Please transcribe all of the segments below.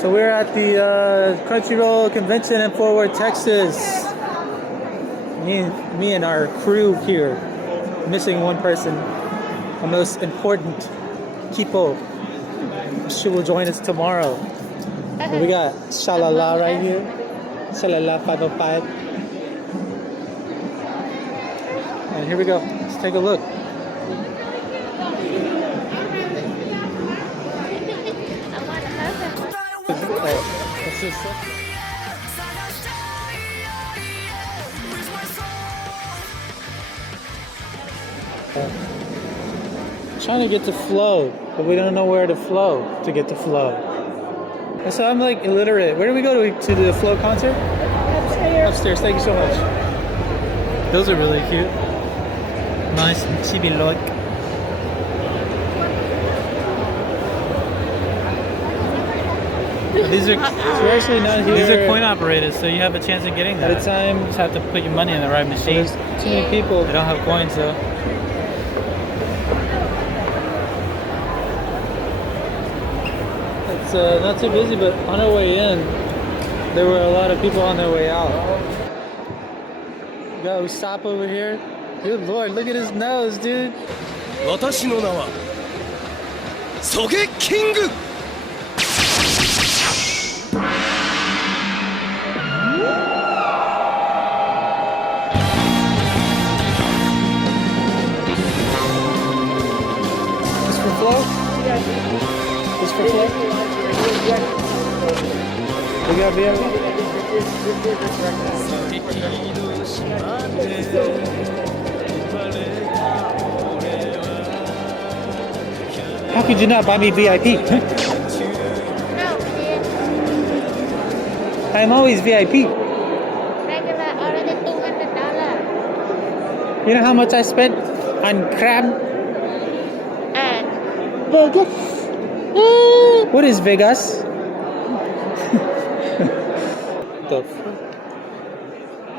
So we're at the Crunchyroll convention in Fort Worth, Texas. Me and our crew here, missing one person, the most important Kipo. She will join us tomorrow. We got Shalala right here, Shalala 505. And here we go. Let's take a look. Trying to get to flow, but we don't know where to flow to get to flow. And so I'm like illiterate. Where do we go to the flow concert? Upstairs. Upstairs. Thank you so much. Those are really cute. Nice chibi look. These are we're actually not here. These are coin operators, so you have a chance of getting that. At a time, you just have to put your money in the right machine. There's too many people. They don't have coins though. It's not too busy, but on our way in, there were a lot of people on their way out. Go, we stop over here. Good lord, look at his nose, dude. 私の名はソゲキング This for flow? This for flow? We got beer? How could you not buy me VIP? I'm always VIP. Regular already $200. You know how much I spent on crab? And Vegas. What is Vegas? The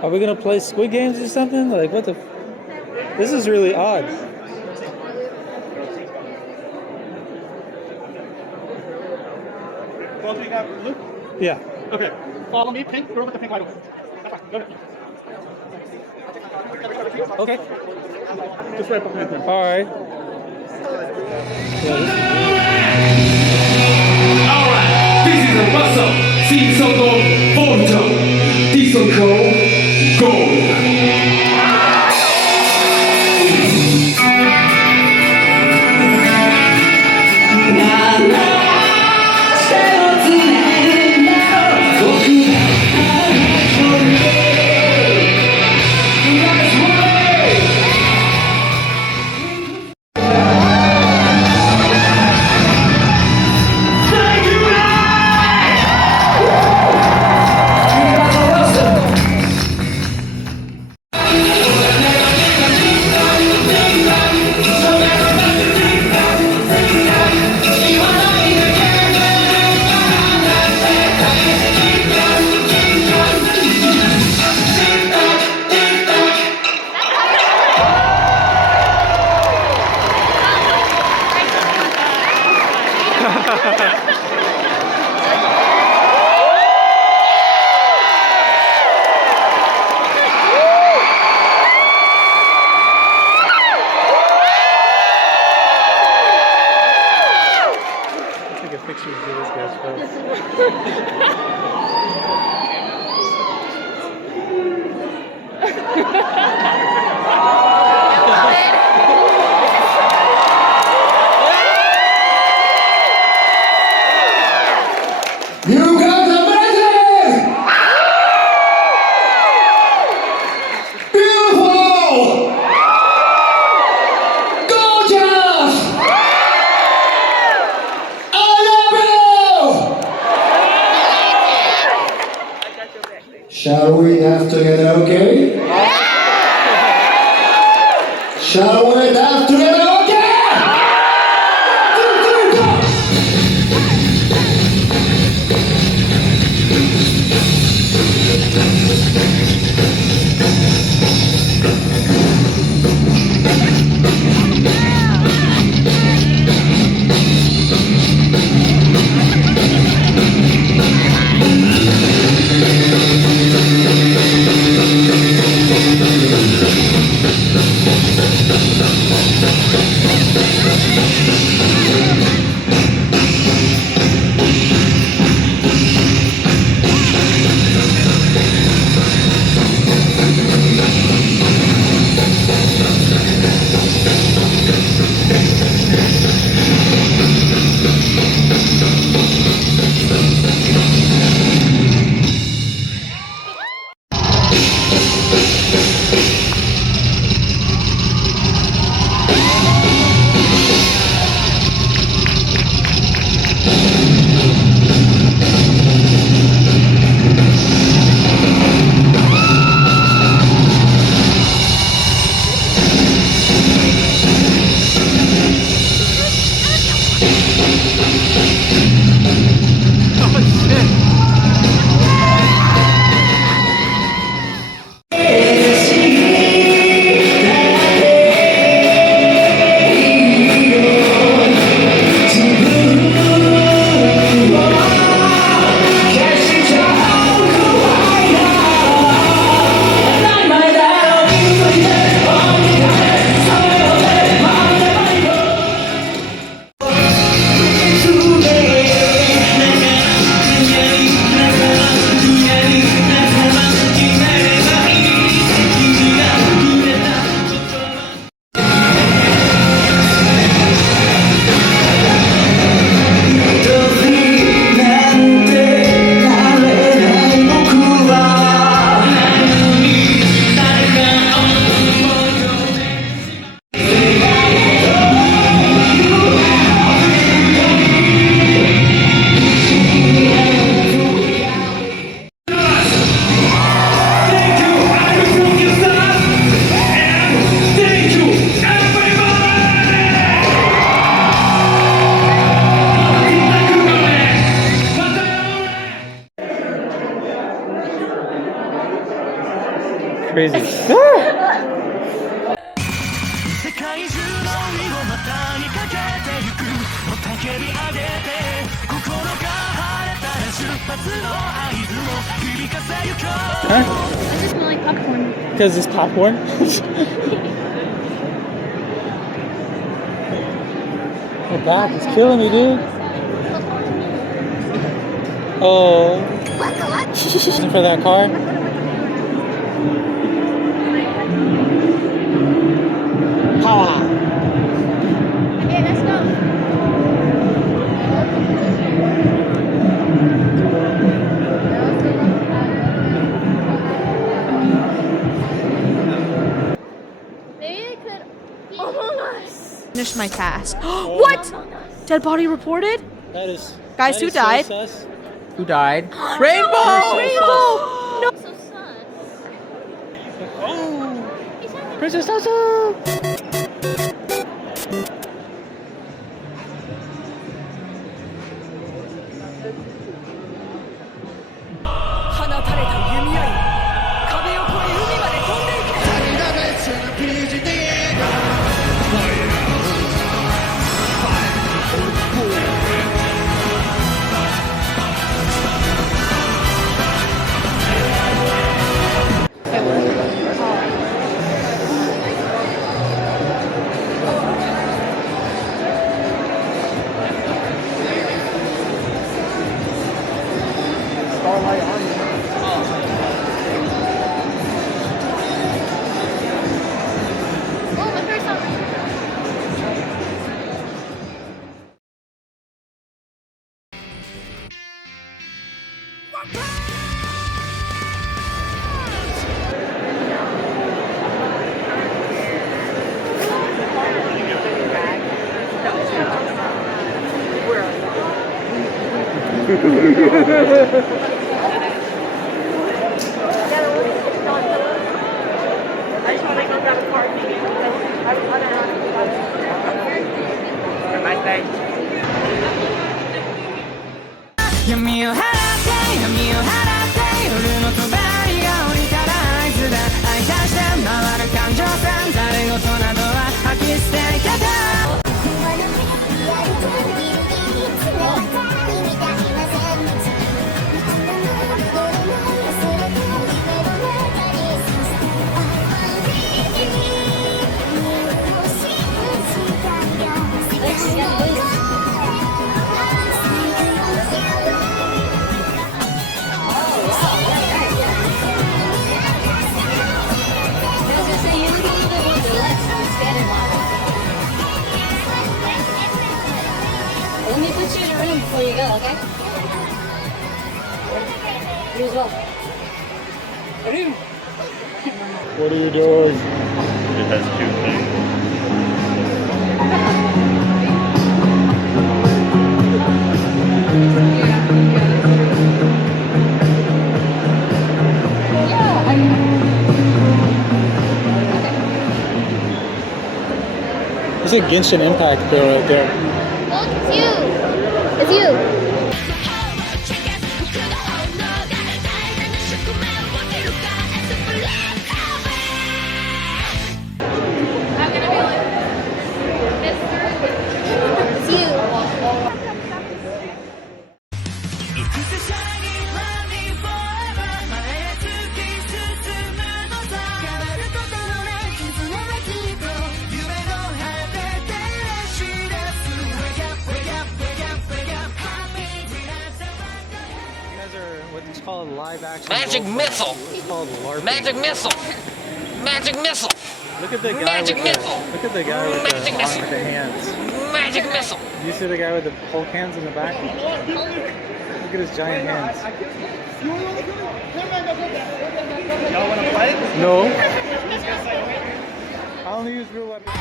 Are we gonna play Squid Games or something? Like what the? This is really odd. Well, do you have Luke? Yeah. Okay. Follow me, pink. Girl with the pink light. Go ahead. Okay. Just right behind him. All right. Alright, this is a muscle. See so gold, photo. Diesel cold, gold. Take a picture of this guy's face. You guys are ready! Beautiful! Gorgeous! I love you! Shall we dance together, okay? Shall we dance together, okay? 1, 2, 3, go! crazy. 世界中の海を股にかけてゆく雄たけび上げて心が晴れたら出発の合図を響かせゆこう Huh? I just smell like popcorn. Because it's popcorn? My back is killing me, dude. Oh. Looking for that car? Power. Okay, let's go. Maybe I could. Finished my task. What? Dead body reported? That is. Guys, that who is died? So sus. Who died? Rainbow! Rainbow! No. So sun. Oh! Princess Sasa! Oh, my first song. Let me put you in a room before you go, okay? You as well. What are you doing? It has cute things. There's a Genshin Impact girl right there. Look, it's you. It's you. I'm gonna be like, it's you. What's called live action. Magic missile! It's called LARPing. Magic missile! Magic missile! Look at the guy Magic with missile! the, look at the guy with Magic the, missile! with the hands. Magic missile! You see the guy with the Hulk hands in the back? Look at his giant hands. Y'all want to play? No. I only use real weapons.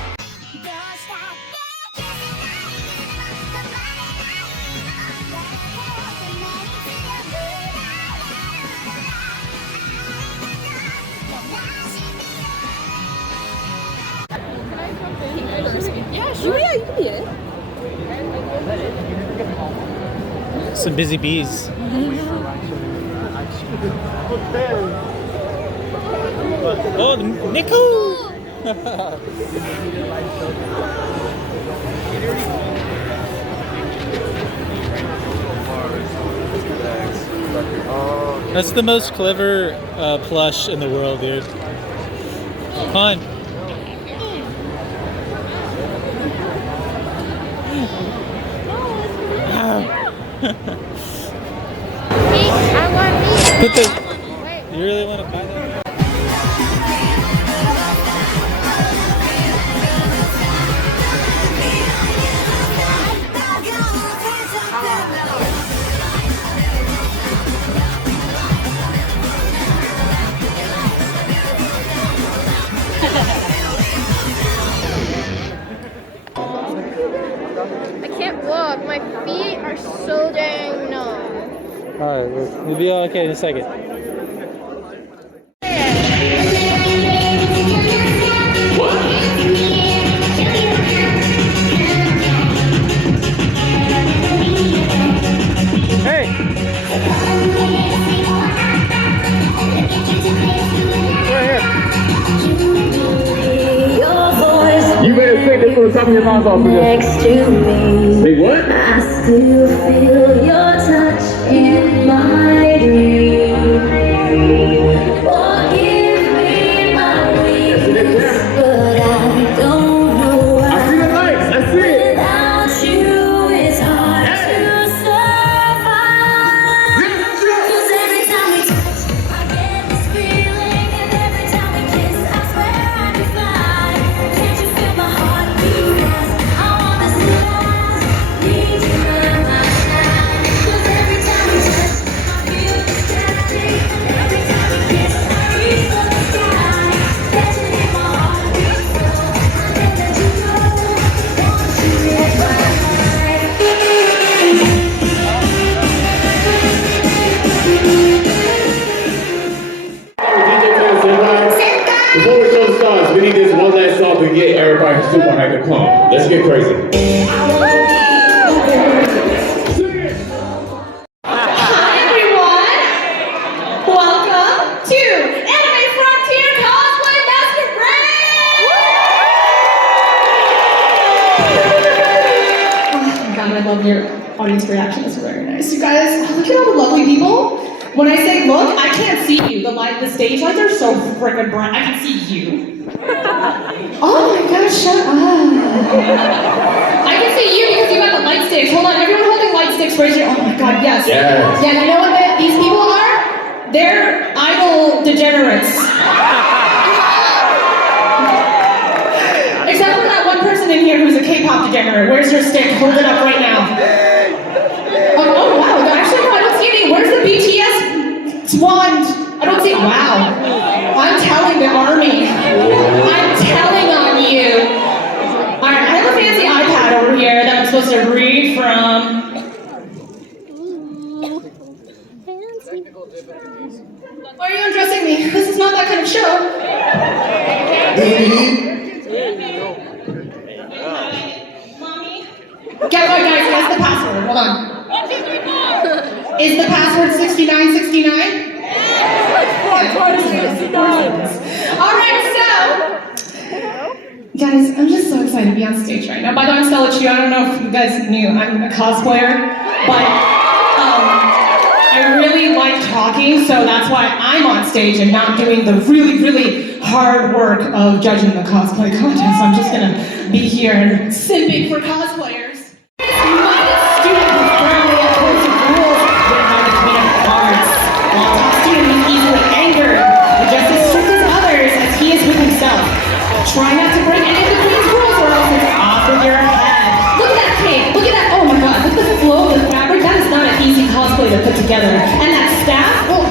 Yeah, you can be it. Some busy bees. Oh, Nico! That's the most clever plush in the world, dude. Come on. I want me. Put the. You really want to buy that? I can't walk. My feet are so dang numb. Alright, we'll be all okay in a second. Hey! Right here. You better say this for the top of your mouth off of this. Next to me, Say what? I still feel your touch in my dreams. Forgive me my weakness, but I don't know why. I see the lights. I see it. Without you, it's hard to survive. 'Cause every time we touch, I get this feeling, and every time we kiss, I swear I can fly. Can't you feel my heart beat fast? I want this love, need you by my side. 'Cause every time we touch, I feel ecstatic, and every time we kiss, I reach for the sky. Can't you hear my heart beat so? I can't let you go. Want you in my life. Before the show starts, we need this one last song to get everybody super hyped and pumped. Let's get crazy. Hi everyone! Welcome to Anime Frontier Cosplay Masquerade! Oh my god, I love your audience reaction. That's very nice. You guys, look at all the lovely people. When I say look, I can't see you. The stage lights are so freaking bright. I can see you. Oh my gosh, shut up. I can see you because you got the light sticks. Hold on, everyone holding light sticks, raise your, oh my god, yes. Yes. Yeah, you know what these people are? They're idol degenerates. Except for that one person in here who's a K-pop degenerate. Where's your stick? Hold it up right now. Oh wow, actually no, I don't see any. Where's the BTS wand? I don't see, wow. I'm telling the army. I'm telling on you. Alright, I have a fancy iPad over here that I'm supposed to read from. Why are you undressing me? This is not that kind of show. Mommy? Guess the password. Hold on. Is the password 6969? Alright, so guys, I'm just so excited to be on stage right now. By the way, I'm Stella Chuu. I don't know if you guys knew I'm a cosplayer, but I really like talking, so that's why I'm on stage and not doing the really, really hard work of judging the cosplay contest. I'm just gonna be here and simping for cosplayers. My student who's firmly opposed to rules with how the Queen of Hearts. While top student who's easily angered, but just as strict as others as he is with himself. Try not to break any of the Queen's rules or else it's off with your head. Look at that cape, look at that, oh my god, look at the flow of the fabric. That is not an easy cosplay to put together. And that staff, oh,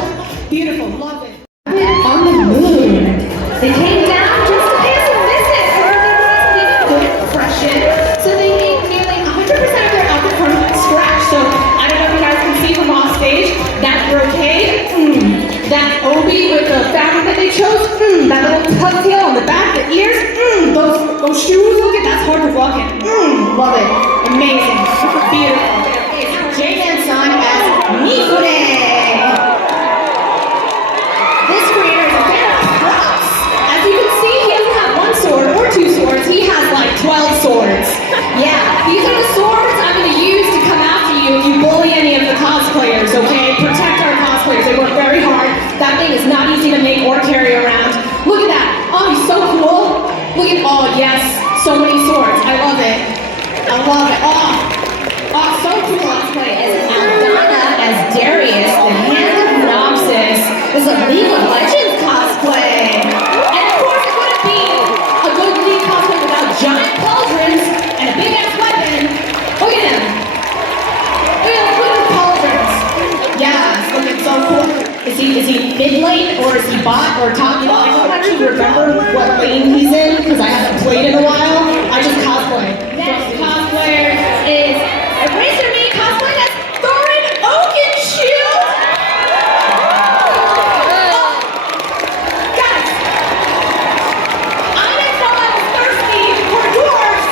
beautiful, love it. On the moon. They came down just to pay us a visit. Everything was leaving good impression. So they made nearly 100% of their outfit from scratch. So I don't know if you guys can see from off stage, that brocade, that obi with the fabric that they chose, that little pigtail on the back, the ears, those shoes, look at that's hard to walk in. Love it. Amazing. Beautiful. It's Jay-san as Mifune. This creator is a fan of That thing is not easy to make or carry around. Look at that. Oh, he's so cool. Look at, oh yes, so many swords. I love it. I love it. Oh, so cool. Cosplay as Aldana, as Darius, the Hand of Noxus. This is a League of Legends cosplay. And of course, it wouldn't be a good League cosplay without giant pauldrons and a big ass weapon. Look at him. Look at the pauldrons. Yeah, it's looking so cool. Is he mid lane or is he bot or top? You know, I don't actually remember what lane he's in because I haven't played in a while. I just cosplay. Next cosplayer is Eraser Me cosplaying as Thorin Oakenshield. Guys, I didn't know I was thirsty for dwarves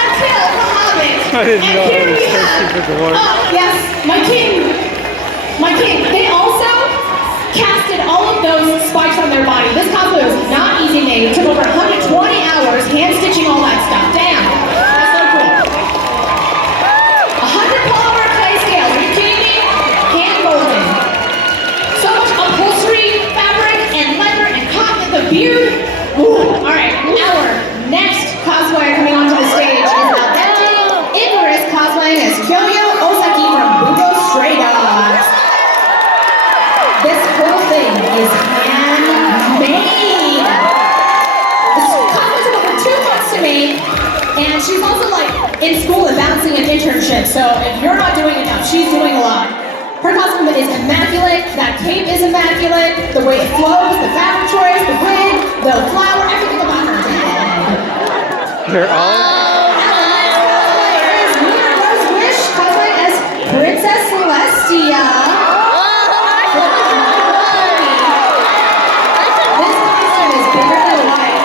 until The Hobbit. I didn't know And here I was we thirsty have- for dwarves. Oh, yes, my king. My king. They also casted all of those spikes on their body. This cosplay was not easy made. It took over 120 hours hand stitching all that stuff. Damn. That's so cool. 100 polymer clay scales. Are you kidding me? Hand golden. So much upholstery, fabric, and leather, and cotton in the beard. Ooh. All right. Our next cosplayer coming onto the stage is Aldente Icarus cosplaying as Kyoyo Ozaki from Bungo Stray Dogs. This whole thing is handmade. This cosplay took over 2 months to make, and she's also like in school and balancing an internship. So if you're not doing enough, she's doing a lot. Her costume is immaculate. That cape is immaculate. The way it flows, the fabric choice, the wig, the flower, everything about her. They're all. Cosplay as Princess Celestia. This costume is bigger than life.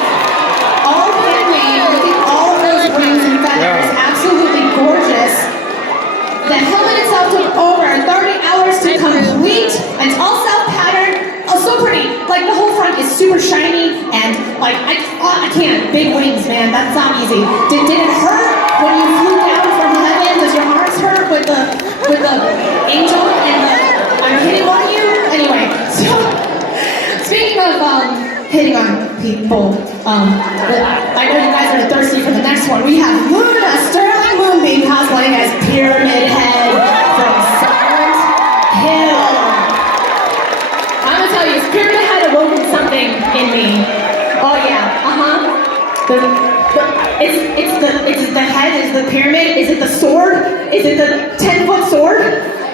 All handmade, look at all of those wings and feathers, absolutely gorgeous. The helmet itself took over 30 hours to complete, and it's all self-patterned. Oh, so pretty. Like the whole front is super shiny, and like I can't. Big wings, man. That's not easy. Did it hurt when you flew down from heaven? Does your arms hurt with the angel and the I'm hitting on you? Anyway, so speaking of hitting on people, I know you guys are thirsty for the next one. We have Luna Sterling Moonbeam cosplaying as Pyramid Head from Silent Hill. I'm gonna tell you, this Pyramid Head awoken something in me. Oh yeah, It's the head, is the pyramid, is it the sword? Is it the 10-foot sword?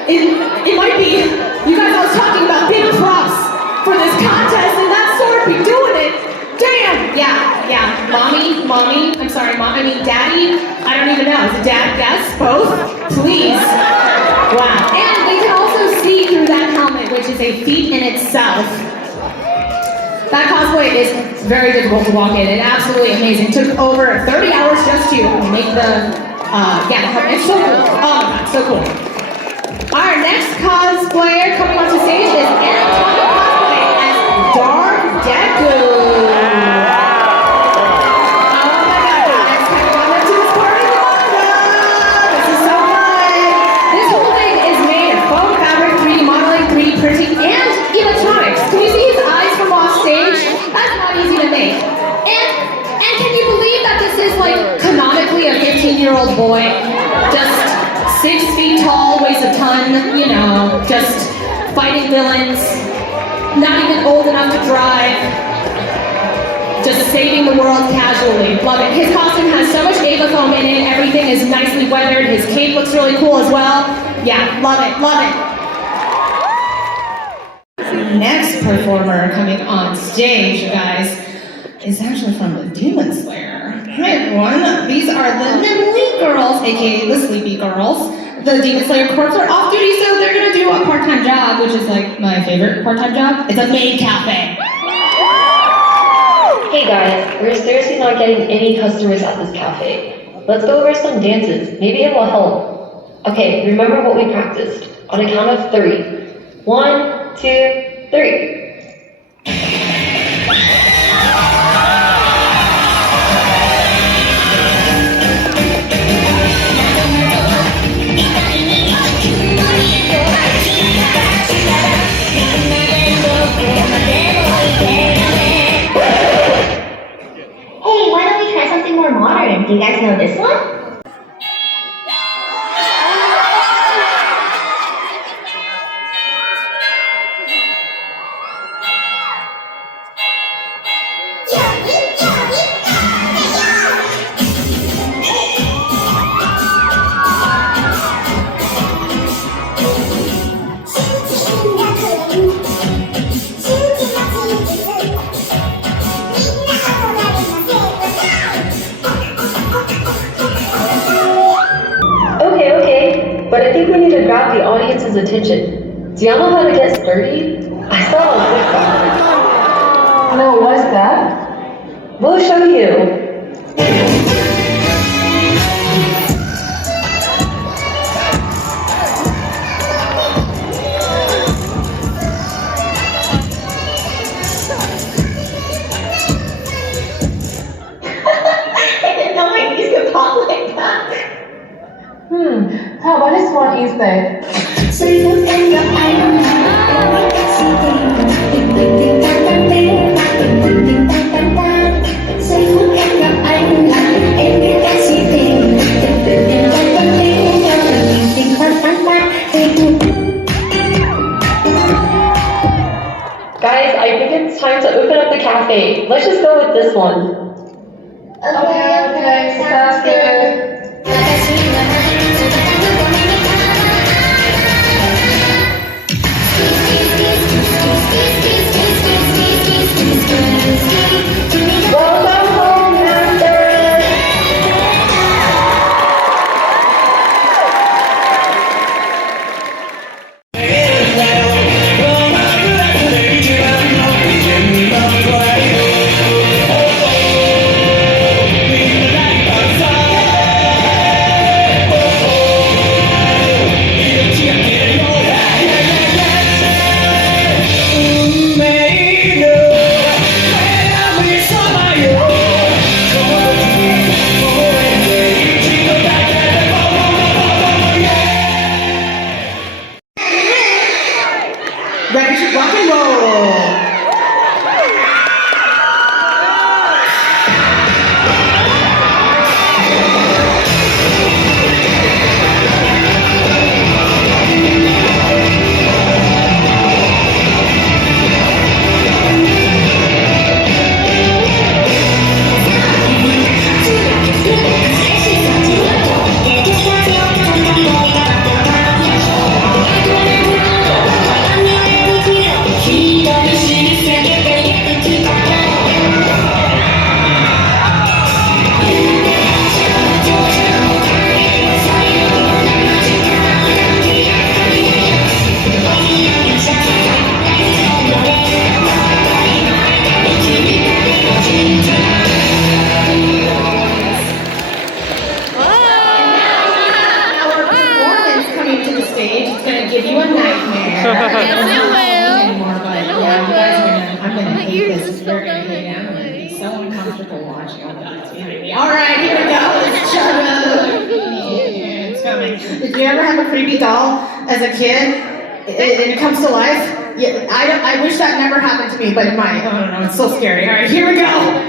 It might be. You guys, I was talking about big props for this contest and that sword be doing it. Damn! Yeah. Mommy, I'm sorry, Mom, I mean Daddy, I don't even know. Is it Dad? Yes? Both? Please. Wow. And we can also see through that helmet, which is a feat in itself. That cosplay is very difficult to walk in. It's absolutely amazing. Took over 30 hours just to make the helmet. It's so cool. Oh my god, so cool. Our next cosplayer coming onto stage is Anatomy Cosplay as Dark Deku. Oh my god, guys, come on to this party. This is so fun. This whole thing is made of foam fabric, 3D modeling, 3D printing, and electronics. Can you see his eyes from off stage? That's not easy to make. And can you believe that this is like canonically a 15-year-old boy? Just 6 feet tall, weighs a ton, you know, just fighting villains, not even old enough to drive, just saving the world casually. Love it. His costume has so much Ava foam in it, everything is nicely weathered, his cape looks really cool as well. Yeah, love it, love it. Next performer coming on stage, you guys, is actually from the Demon Slayer. Hi everyone, these are the Nimbly Girls, aka the Sleepy Girls. The Demon Slayer Corps are off duty, so they're gonna do a part-time job, which is like my favorite part-time job. It's a maid cafe. Hey guys, we're seriously not getting any customers at this cafe. Let's go over some dances, maybe it will help. Okay, remember what we practiced. On a count of 3. 1, 2, 3. need to grab the audience's attention. Do y'all know how to get sturdy? I saw it on TikTok. No, what's that? We'll show you. How about this one instead? Guys, I think it's time to open up the cafe. Let's just go with this one. Okay, sounds good. Welcome home, Master! Ready to rock and roll. Give you a nightmare. Anymore, but yeah, you guys are gonna, I'm gonna hate this. You're gonna hate it. I'm gonna be so uncomfortable watching all that. All right, here we go. Let's shut It's coming. Did you ever have a creepy doll as a kid and it comes to life? Yeah, I wish that never happened to me, but it might. I don't know. It's so scary. All right, here we go.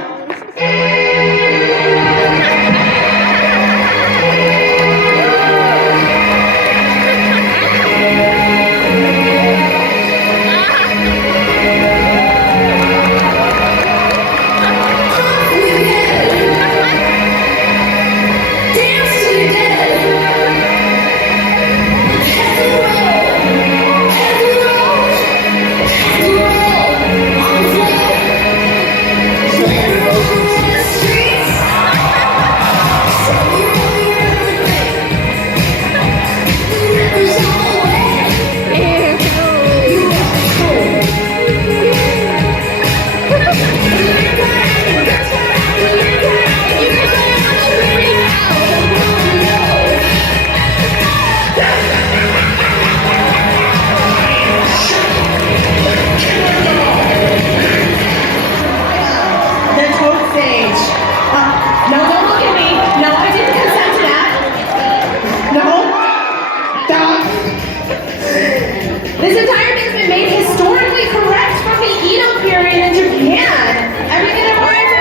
This entire thing's been made historically correct from the Edo period in Japan. Everything that we're in,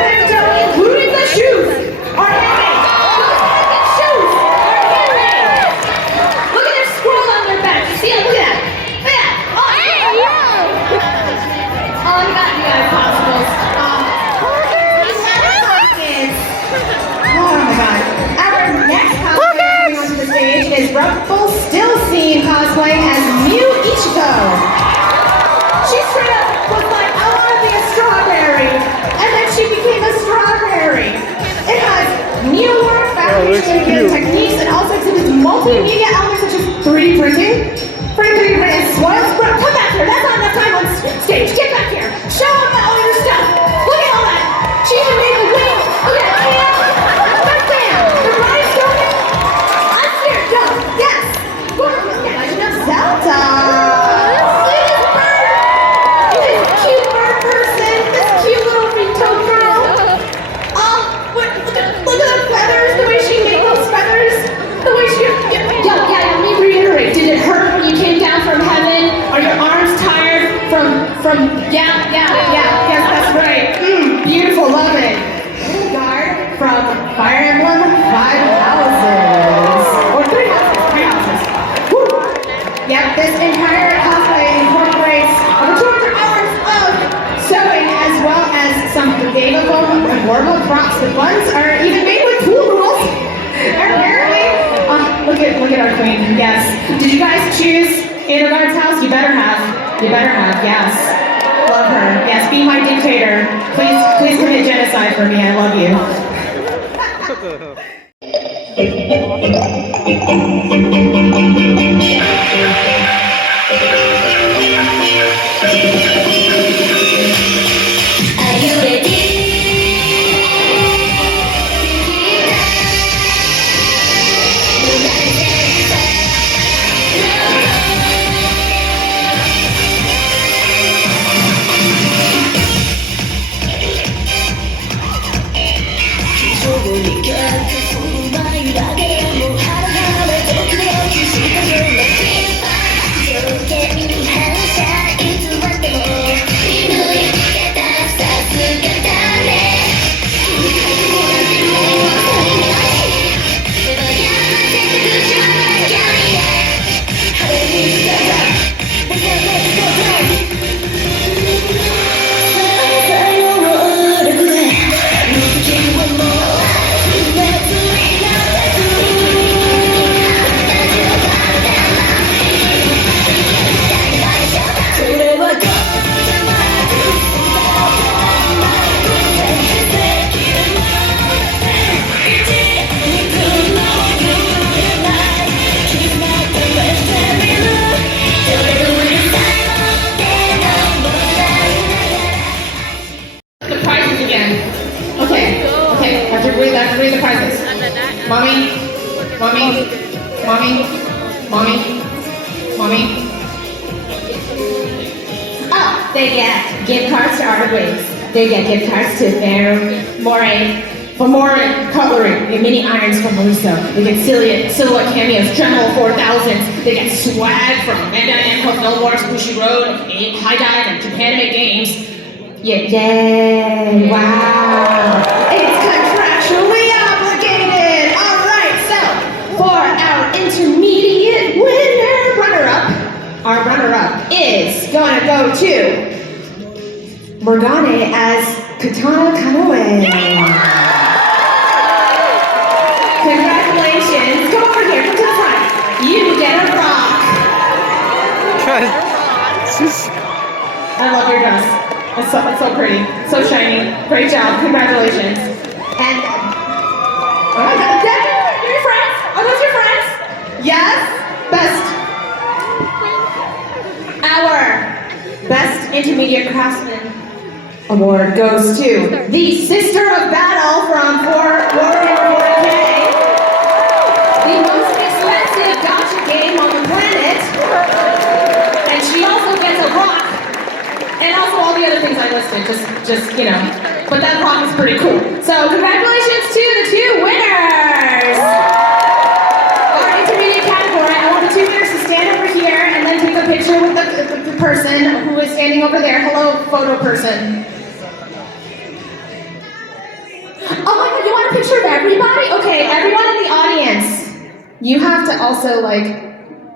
including the shoes, are handmade. Those fucking shoes are handmade. Look at their scroll on their back. You see it? Look at that. Look at that. Oh, hey, yeah. Oh, you got possibles. Oh my god. Our next cosplayer coming onto the stage is Rumpelstiltskin cosplay as Mew Ichigo. She straight up was like, I want to be a strawberry. And then she became a strawberry. It has needlework, fabrication techniques, and also exhibits multimedia elements such as 3D 3D printing? 3D printing spoils? Bro, come back here. That's not enough time on stage. Get back here. Show them all your stuff. Look at all that. She even made the wing. Look at that can. That can. The rhinestone. I'm here. Go. Yes. Go to the Legend of Zelda. Look at this bird. This cute bird person. This cute little Rito girl. Oh, look at the feathers. The way she made those feathers. The way she. Yeah, let me reiterate. Did it hurt when you came down from heaven? Are your arms tired from yeah, yes, that's right. Beautiful, love it. Guard from Fire Emblem 5 houses. Or 3 houses. Woo. Yep, this entire cosplay incorporates over 200 hours of sewing as well as some Vega foam and warble props. The buns are even made with pool rules. Apparently, look at our queen. Yes. Did you guys choose Edelgard's house? You better have. Yes. Love her. Yes. Be my dictator. Please commit genocide for me. I love Mommy. Oh, they get gift cards to Art of Wigs. They get gift cards to for more cutlery and mini irons from Melissa. They get silhouette cameos, Tremolo 4000s. They get swag from Bandai Namco, Film Wars, Bushiroad, High Dive, and Japanime Games. Yay! Wow! It's contractually obligated! Alright, so for our intermediate winner, our runner-up is gonna go to Morgane as Katana Kanoe. Congratulations! Come over here, come to the front. You get a rock. I love your dress. It's so pretty, so shiny. Great job, congratulations. And oh my God, you're your friends? Are those your friends? Yes. Our best intermediate craftsman award goes to the Sister of Battle from Warrior 40K, the most expensive gacha game on the planet, and she also gets a rock. And also all the other things I listed, just you know. But that rock is pretty cool. So congratulations to the 2 winners! Our intermediate category, I want the 2 winners to stand over here and then take a picture with the person who is standing over there. Hello, photo person. Oh my God, you want a picture of everybody? Okay, everyone in the audience, you have to also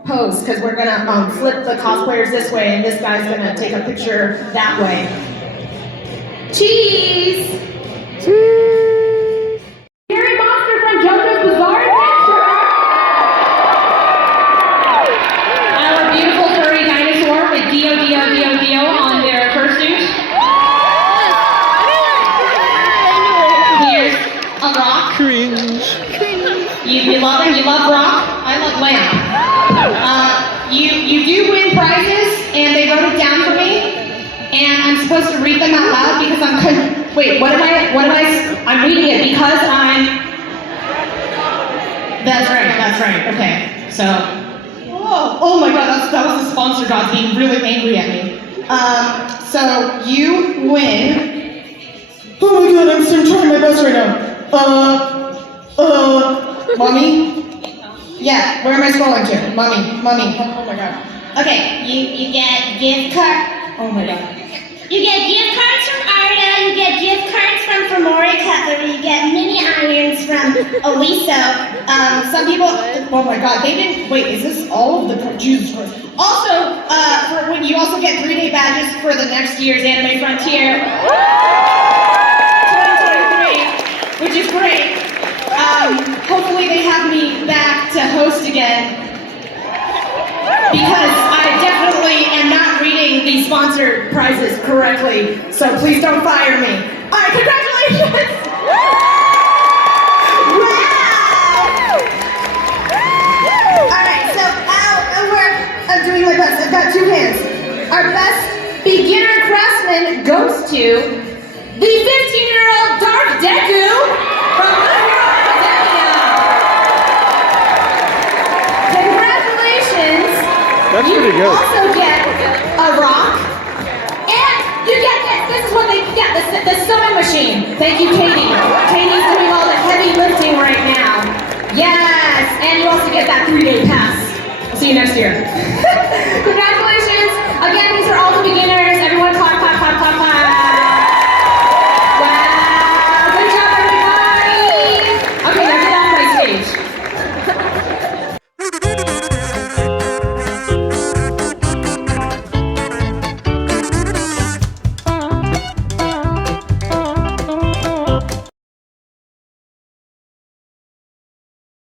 pose, because we're gonna flip the cosplayers this way and this guy's gonna take a picture that way. Cheese! Cheese! Scary monster from JoJo's Bizarre Adventure! Our beautiful furry dinosaur with Dio on their fursuit. Here's a rock. Cringe. You love it? You love rock? I love lamp. supposed to read them out loud because wait, I'm reading it because that's right, okay. So, oh my god, that was the sponsor god being really angry at me. So you win. Oh my god, I'm trying my best right now. Mommy? Yeah, where am I scrolling to? Mommy, oh my god. Okay, you get gift card. Oh my god. You get gift cards from Arda, you get gift cards from Fermori Cutlery, you get mini irons from Oiso. Some people, oh my god, they didn't, wait, is this all of the, Jesus Christ. Also, for when you also get 3-day badges for the next year's Anime Frontier 2023, which is great. Hopefully they have me back to host again. Because I definitely am not reading these sponsored prizes correctly, so please don't fire me. All right, congratulations! Wow! All right, so I'm doing my best. I've got 2 hands. Our best beginner craftsman goes to the 15-year-old Dark Deku from My Hero Academia. Congratulations! That's pretty good. You also get a rock, and you get this. This is what they get, the sewing machine. Thank you, Katie. Katie's doing all the heavy lifting right now. Yes, and you also get that 3-day pass. I'll see you next year. Congratulations. Again, these are all the